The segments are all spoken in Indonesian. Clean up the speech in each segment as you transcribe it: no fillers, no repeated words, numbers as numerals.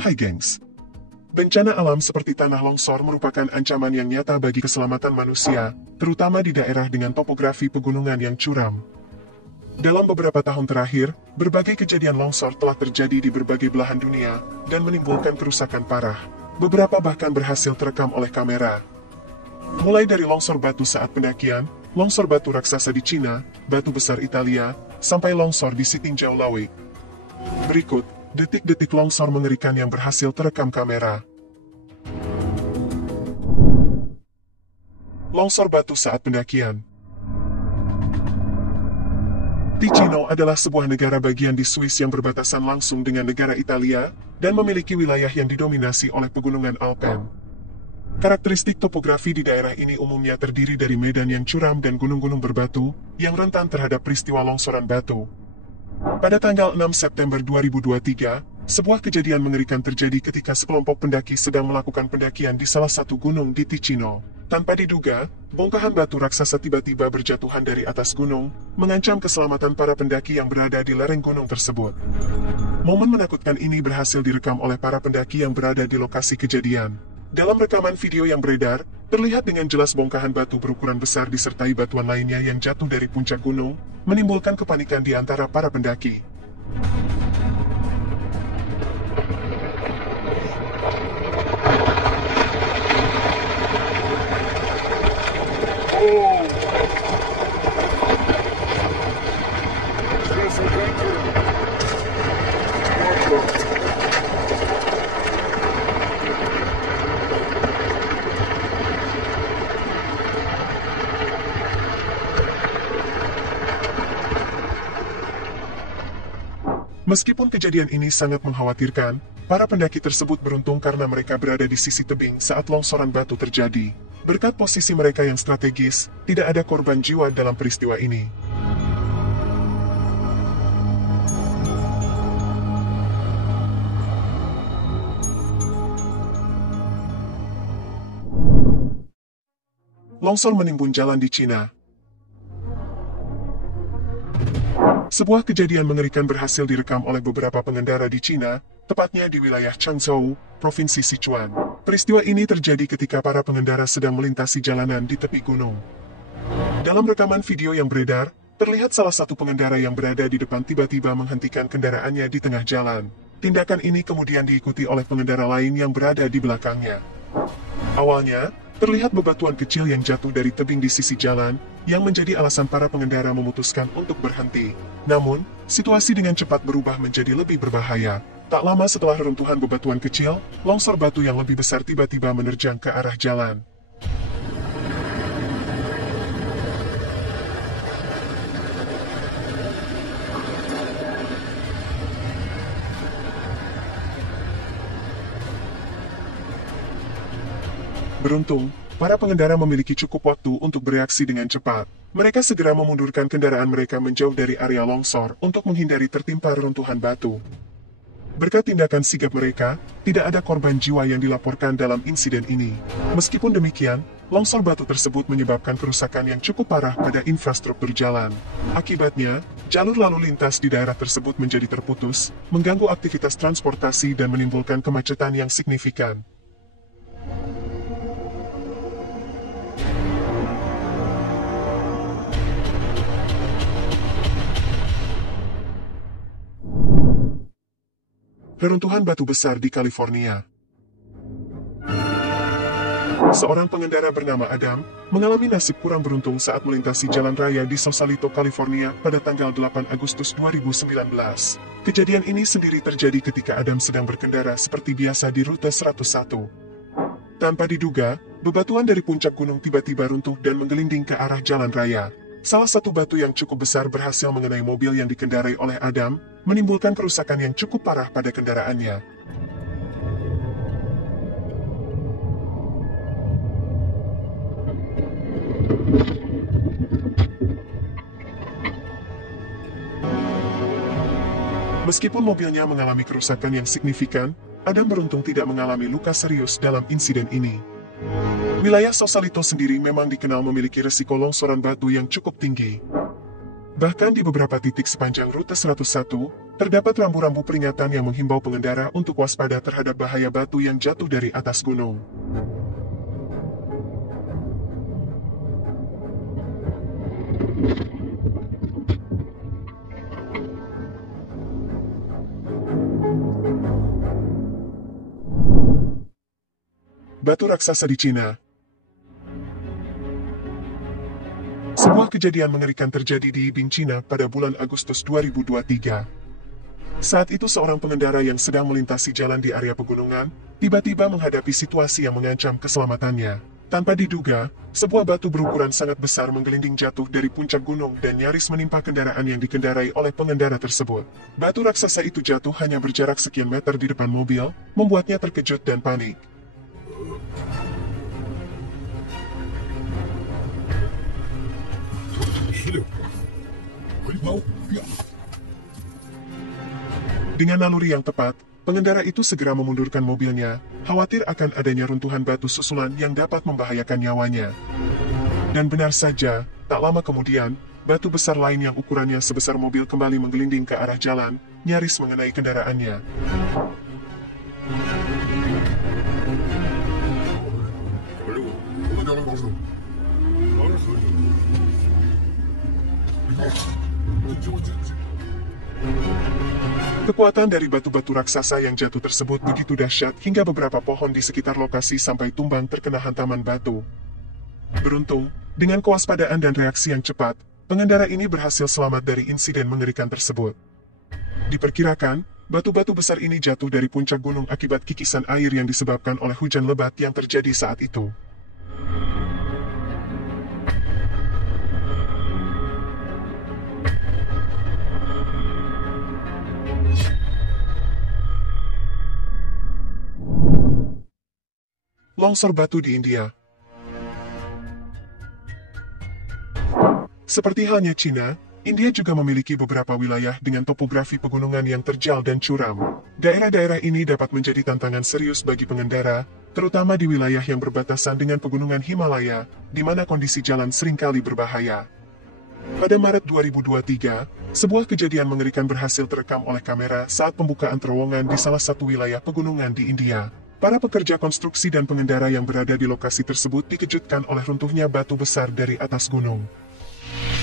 Hai gengs. Bencana alam seperti tanah longsor merupakan ancaman yang nyata bagi keselamatan manusia, terutama di daerah dengan topografi pegunungan yang curam. Dalam beberapa tahun terakhir, berbagai kejadian longsor telah terjadi di berbagai belahan dunia dan menimbulkan kerusakan parah. Beberapa bahkan berhasil terekam oleh kamera. Mulai dari longsor batu saat pendakian, longsor batu raksasa di Cina, batu besar Italia, sampai longsor di Sitingjau Lawe. Berikut, detik-detik longsor mengerikan yang berhasil terekam kamera. Longsor batu saat pendakian. Ticino adalah sebuah negara bagian di Swiss yang berbatasan langsung dengan negara Italia, dan memiliki wilayah yang didominasi oleh pegunungan Alpen. Karakteristik topografi di daerah ini umumnya terdiri dari medan yang curam dan gunung-gunung berbatu, yang rentan terhadap peristiwa longsoran batu. Pada tanggal 6 September 2023, sebuah kejadian mengerikan terjadi ketika sekelompok pendaki sedang melakukan pendakian di salah satu gunung di Ticino. Tanpa diduga, bongkahan batu raksasa tiba-tiba berjatuhan dari atas gunung, mengancam keselamatan para pendaki yang berada di lereng gunung tersebut. Momen menakutkan ini berhasil direkam oleh para pendaki yang berada di lokasi kejadian. Dalam rekaman video yang beredar, terlihat dengan jelas bongkahan batu berukuran besar disertai batuan lainnya yang jatuh dari puncak gunung, menimbulkan kepanikan di antara para pendaki. Meskipun kejadian ini sangat mengkhawatirkan, para pendaki tersebut beruntung karena mereka berada di sisi tebing saat longsoran batu terjadi. Berkat posisi mereka yang strategis, tidak ada korban jiwa dalam peristiwa ini. Longsor menimbun jalan di Cina. Sebuah kejadian mengerikan berhasil direkam oleh beberapa pengendara di Cina, tepatnya di wilayah Changzhou, Provinsi Sichuan. Peristiwa ini terjadi ketika para pengendara sedang melintasi jalanan di tepi gunung. Dalam rekaman video yang beredar, terlihat salah satu pengendara yang berada di depan tiba-tiba menghentikan kendaraannya di tengah jalan. Tindakan ini kemudian diikuti oleh pengendara lain yang berada di belakangnya. Awalnya, terlihat bebatuan kecil yang jatuh dari tebing di sisi jalan, yang menjadi alasan para pengendara memutuskan untuk berhenti. Namun, situasi dengan cepat berubah menjadi lebih berbahaya. Tak lama setelah reruntuhan bebatuan kecil, longsor batu yang lebih besar tiba-tiba menerjang ke arah jalan. Beruntung, para pengendara memiliki cukup waktu untuk bereaksi dengan cepat. Mereka segera memundurkan kendaraan mereka menjauh dari area longsor untuk menghindari tertimpa reruntuhan batu. Berkat tindakan sigap mereka, tidak ada korban jiwa yang dilaporkan dalam insiden ini. Meskipun demikian, longsor batu tersebut menyebabkan kerusakan yang cukup parah pada infrastruktur jalan. Akibatnya, jalur lalu lintas di daerah tersebut menjadi terputus, mengganggu aktivitas transportasi dan menimbulkan kemacetan yang signifikan. Reruntuhan batu besar di California. Seorang pengendara bernama Adam mengalami nasib kurang beruntung saat melintasi jalan raya di Sausalito, California pada tanggal 8 Agustus 2019. Kejadian ini sendiri terjadi ketika Adam sedang berkendara seperti biasa di rute 101. Tanpa diduga, bebatuan dari puncak gunung tiba-tiba runtuh dan menggelinding ke arah jalan raya. Salah satu batu yang cukup besar berhasil mengenai mobil yang dikendarai oleh Adam, menimbulkan kerusakan yang cukup parah pada kendaraannya. Meskipun mobilnya mengalami kerusakan yang signifikan, Adam beruntung tidak mengalami luka serius dalam insiden ini. Wilayah Sausalito sendiri memang dikenal memiliki resiko longsoran batu yang cukup tinggi. Bahkan di beberapa titik sepanjang rute 101, terdapat rambu-rambu peringatan yang menghimbau pengendara untuk waspada terhadap bahaya batu yang jatuh dari atas gunung. Batu raksasa di Cina. Sebuah kejadian mengerikan terjadi di Yibin, Cina pada bulan Agustus 2023. Saat itu seorang pengendara yang sedang melintasi jalan di area pegunungan, tiba-tiba menghadapi situasi yang mengancam keselamatannya. Tanpa diduga, sebuah batu berukuran sangat besar menggelinding jatuh dari puncak gunung dan nyaris menimpa kendaraan yang dikendarai oleh pengendara tersebut. Batu raksasa itu jatuh hanya berjarak sekian meter di depan mobil, membuatnya terkejut dan panik. Dengan naluri yang tepat, pengendara itu segera memundurkan mobilnya, khawatir akan adanya runtuhan batu susulan yang dapat membahayakan nyawanya. Dan benar saja, tak lama kemudian, batu besar lain yang ukurannya sebesar mobil kembali menggelinding ke arah jalan, nyaris mengenai kendaraannya. Kekuatan dari batu-batu raksasa yang jatuh tersebut begitu dahsyat hingga beberapa pohon di sekitar lokasi sampai tumbang terkena hantaman batu. Beruntung, dengan kewaspadaan dan reaksi yang cepat, pengendara ini berhasil selamat dari insiden mengerikan tersebut. Diperkirakan, batu-batu besar ini jatuh dari puncak gunung akibat kikisan air yang disebabkan oleh hujan lebat yang terjadi saat itu. Longsor batu di India. Seperti halnya Cina, India juga memiliki beberapa wilayah dengan topografi pegunungan yang terjal dan curam. Daerah-daerah ini dapat menjadi tantangan serius bagi pengendara, terutama di wilayah yang berbatasan dengan pegunungan Himalaya, di mana kondisi jalan seringkali berbahaya. Pada Maret 2023, sebuah kejadian mengerikan berhasil terekam oleh kamera saat pembukaan terowongan di salah satu wilayah pegunungan di India. Para pekerja konstruksi dan pengendara yang berada di lokasi tersebut dikejutkan oleh runtuhnya batu besar dari atas gunung.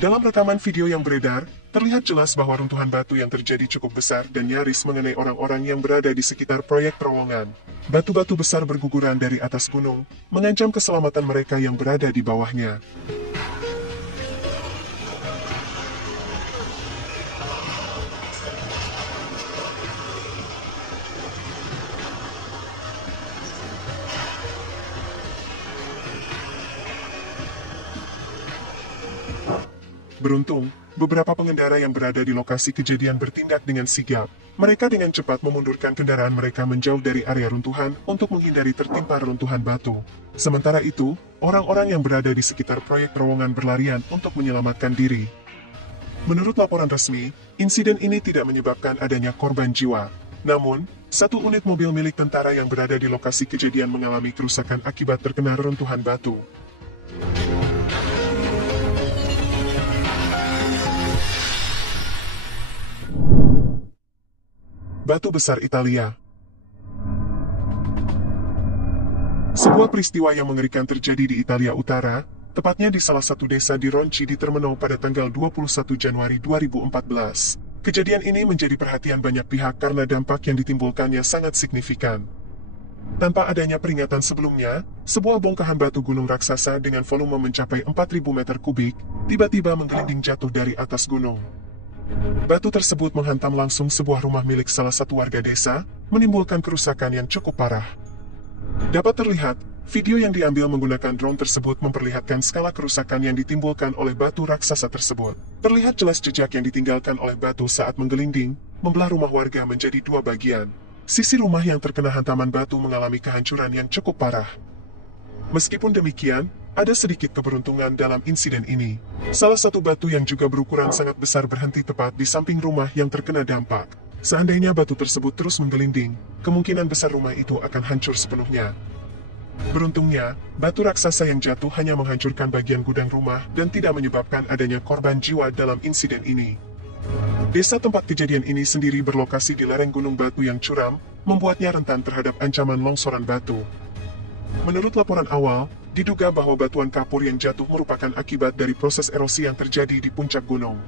Dalam rekaman video yang beredar, terlihat jelas bahwa runtuhan batu yang terjadi cukup besar dan nyaris mengenai orang-orang yang berada di sekitar proyek terowongan. Batu-batu besar berguguran dari atas gunung, mengancam keselamatan mereka yang berada di bawahnya. Beruntung, beberapa pengendara yang berada di lokasi kejadian bertindak dengan sigap. Mereka dengan cepat memundurkan kendaraan mereka menjauh dari area runtuhan untuk menghindari tertimpa reruntuhan batu. Sementara itu, orang-orang yang berada di sekitar proyek terowongan berlarian untuk menyelamatkan diri. Menurut laporan resmi, insiden ini tidak menyebabkan adanya korban jiwa. Namun, satu unit mobil milik tentara yang berada di lokasi kejadian mengalami kerusakan akibat terkena reruntuhan batu. Batu besar Italia. Sebuah peristiwa yang mengerikan terjadi di Italia Utara, tepatnya di salah satu desa di Ronchi di Termeno pada tanggal 21 Januari 2014. Kejadian ini menjadi perhatian banyak pihak karena dampak yang ditimbulkannya sangat signifikan. Tanpa adanya peringatan sebelumnya, sebuah bongkahan batu gunung raksasa dengan volume mencapai 4.000 meter kubik, tiba-tiba menggelinding jatuh dari atas gunung. Batu tersebut menghantam langsung sebuah rumah milik salah satu warga desa, menimbulkan kerusakan yang cukup parah. Dapat terlihat, video yang diambil menggunakan drone tersebut memperlihatkan skala kerusakan yang ditimbulkan oleh batu raksasa tersebut. Terlihat jelas jejak yang ditinggalkan oleh batu saat menggelinding, membelah rumah warga menjadi dua bagian. Sisi rumah yang terkena hantaman batu mengalami kehancuran yang cukup parah. Meskipun demikian, ada sedikit keberuntungan dalam insiden ini. Salah satu batu yang juga berukuran sangat besar berhenti tepat di samping rumah yang terkena dampak. Seandainya batu tersebut terus menggelinding, kemungkinan besar rumah itu akan hancur sepenuhnya. Beruntungnya, batu raksasa yang jatuh hanya menghancurkan bagian gudang rumah dan tidak menyebabkan adanya korban jiwa dalam insiden ini. Desa tempat kejadian ini sendiri berlokasi di lereng gunung batu yang curam, membuatnya rentan terhadap ancaman longsoran batu. Menurut laporan awal, diduga bahwa batuan kapur yang jatuh merupakan akibat dari proses erosi yang terjadi di puncak gunung.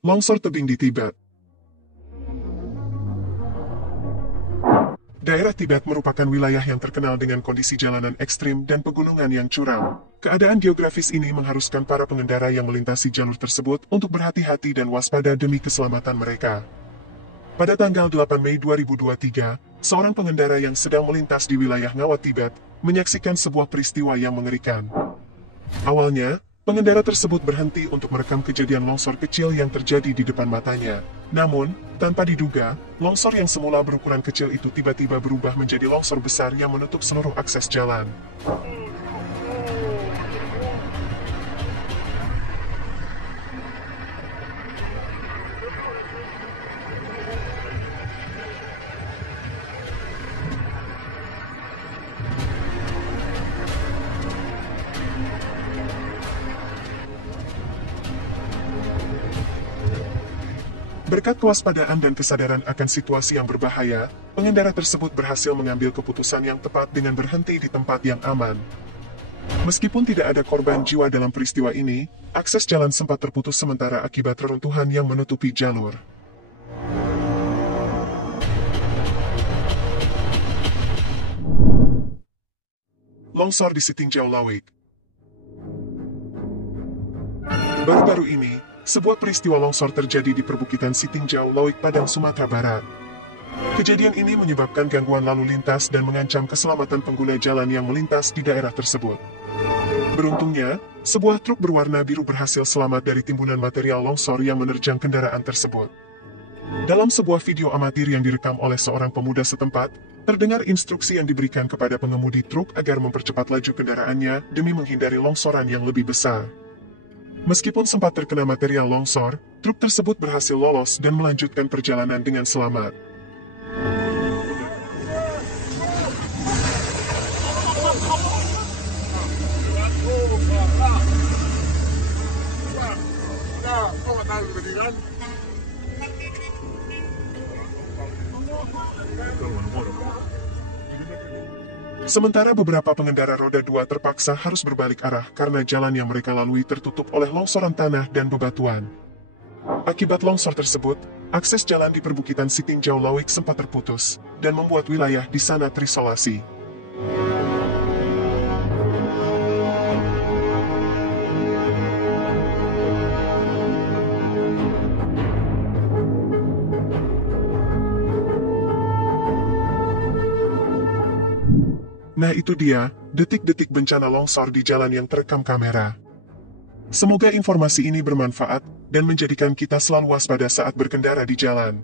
Longsor tebing di Tibet. Daerah Tibet merupakan wilayah yang terkenal dengan kondisi jalanan ekstrim dan pegunungan yang curam. Keadaan geografis ini mengharuskan para pengendara yang melintasi jalur tersebut untuk berhati-hati dan waspada demi keselamatan mereka. Pada tanggal 8 Mei 2023, seorang pengendara yang sedang melintas di wilayah Ngawa Tibet menyaksikan sebuah peristiwa yang mengerikan. Awalnya, pengendara tersebut berhenti untuk merekam kejadian longsor kecil yang terjadi di depan matanya. Namun, tanpa diduga, longsor yang semula berukuran kecil itu tiba-tiba berubah menjadi longsor besar yang menutup seluruh akses jalan. Berkat kewaspadaan dan kesadaran akan situasi yang berbahaya, pengendara tersebut berhasil mengambil keputusan yang tepat dengan berhenti di tempat yang aman. Meskipun tidak ada korban jiwa dalam peristiwa ini, akses jalan sempat terputus sementara akibat reruntuhan yang menutupi jalur. Longsor di Sitingjau Lawik. Baru-baru ini, sebuah peristiwa longsor terjadi di perbukitan Sitingjau Lawik Padang, Sumatera Barat. Kejadian ini menyebabkan gangguan lalu lintas dan mengancam keselamatan pengguna jalan yang melintas di daerah tersebut. Beruntungnya, sebuah truk berwarna biru berhasil selamat dari timbunan material longsor yang menerjang kendaraan tersebut. Dalam sebuah video amatir yang direkam oleh seorang pemuda setempat, terdengar instruksi yang diberikan kepada pengemudi truk agar mempercepat laju kendaraannya demi menghindari longsoran yang lebih besar. Meskipun sempat terkena material longsor, truk tersebut berhasil lolos dan melanjutkan perjalanan dengan selamat. Sementara beberapa pengendara roda 2 terpaksa harus berbalik arah karena jalan yang mereka lalui tertutup oleh longsoran tanah dan bebatuan. Akibat longsor tersebut, akses jalan di perbukitan Sitingjau Lawik sempat terputus, dan membuat wilayah di sana terisolasi. Nah itu dia, detik-detik bencana longsor di jalan yang terekam kamera. Semoga informasi ini bermanfaat, dan menjadikan kita selalu waspada saat berkendara di jalan.